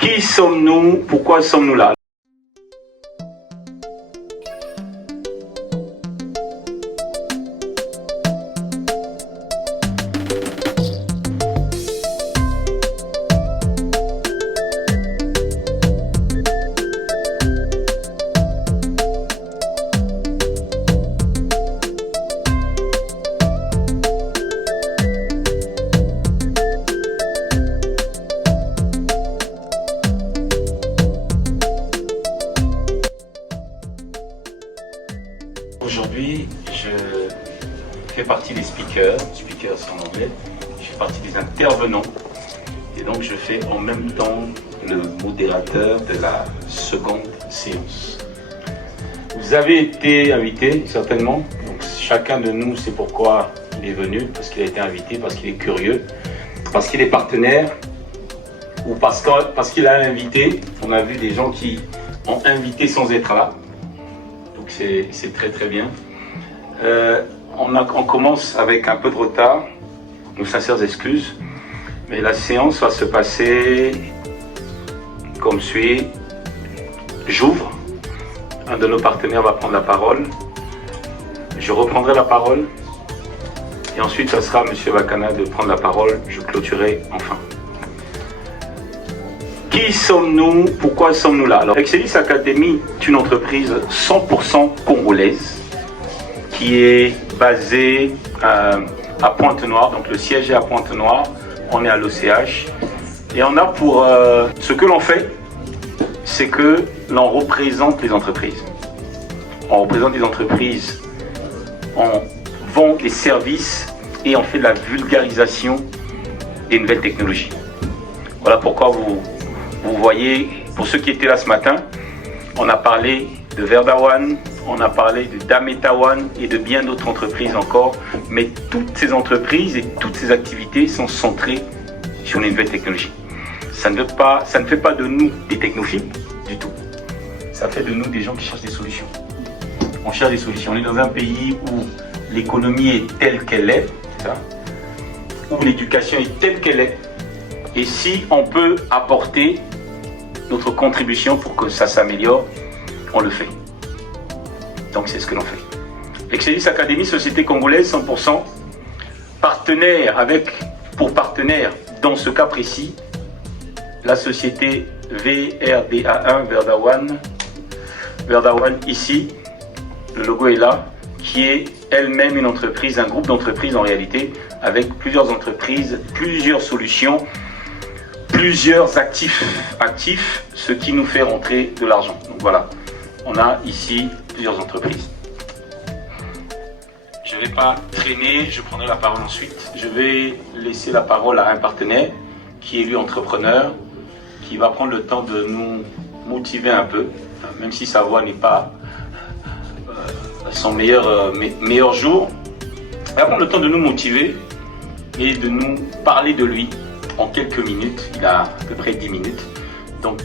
Qui sommes-nous? Pourquoi sommes-nous là? Aujourd'hui, je fais partie des speakers c'est en anglais, je fais partie des intervenants et donc je fais en même temps le modérateur de la seconde séance. Vous avez été invité certainement, donc chacun de nous sait pourquoi il est venu, parce qu'il a été invité, parce qu'il est curieux, parce qu'il est partenaire ou parce qu'il a invité. On a vu des gens qui ont invité sans être là. C'est très très bien. On commence avec un peu de retard, nos sincères excuses, mais la séance va se passer comme suit. J'ouvre, un de nos partenaires va prendre la parole, je reprendrai la parole, et ensuite ça sera M. Bakana de prendre la parole, je clôturerai enfin. Qui sommes-nous? Pourquoi sommes-nous là? Alors, Excellis Academy est une entreprise 100% congolaise qui est basée à Pointe-Noire. Donc, le siège est à Pointe-Noire. On est à l'OCH. Et on a pour... ce que l'on fait, c'est que l'on représente les entreprises. On représente les entreprises, on vend des services et on fait de la vulgarisation des nouvelles technologies. Voilà pourquoi vous voyez, pour ceux qui étaient là ce matin, on a parlé de Verdawan, on a parlé de Dametawan et de bien d'autres entreprises encore. Mais toutes ces entreprises et toutes ces activités sont centrées sur les nouvelles technologies. Ça ne fait pas de nous des technophiles du tout. Ça fait de nous des gens qui cherchent des solutions. On cherche des solutions. On est dans un pays où l'économie est telle qu'elle est, où l'éducation est telle qu'elle est. Et si on peut apporter notre contribution pour que ça s'améliore, on le fait. Donc c'est ce que l'on fait. Excellis Academy, société congolaise 100%, partenaire pour partenaire, dans ce cas précis, la société VRDA1, Verdawan ici, le logo est là, qui est elle-même une entreprise, un groupe d'entreprises en réalité, avec plusieurs entreprises, plusieurs solutions, plusieurs actifs, ce qui nous fait rentrer de l'argent. Donc voilà, on a ici plusieurs entreprises. Je ne vais pas traîner, je prendrai la parole ensuite. Je vais laisser la parole à un partenaire qui est lui entrepreneur, qui va prendre le temps de nous motiver un peu, même si sa voix n'est pas son meilleur jour. Il va prendre le temps de nous motiver et de nous parler de lui en quelques minutes. Il a à peu près 10 minutes. Donc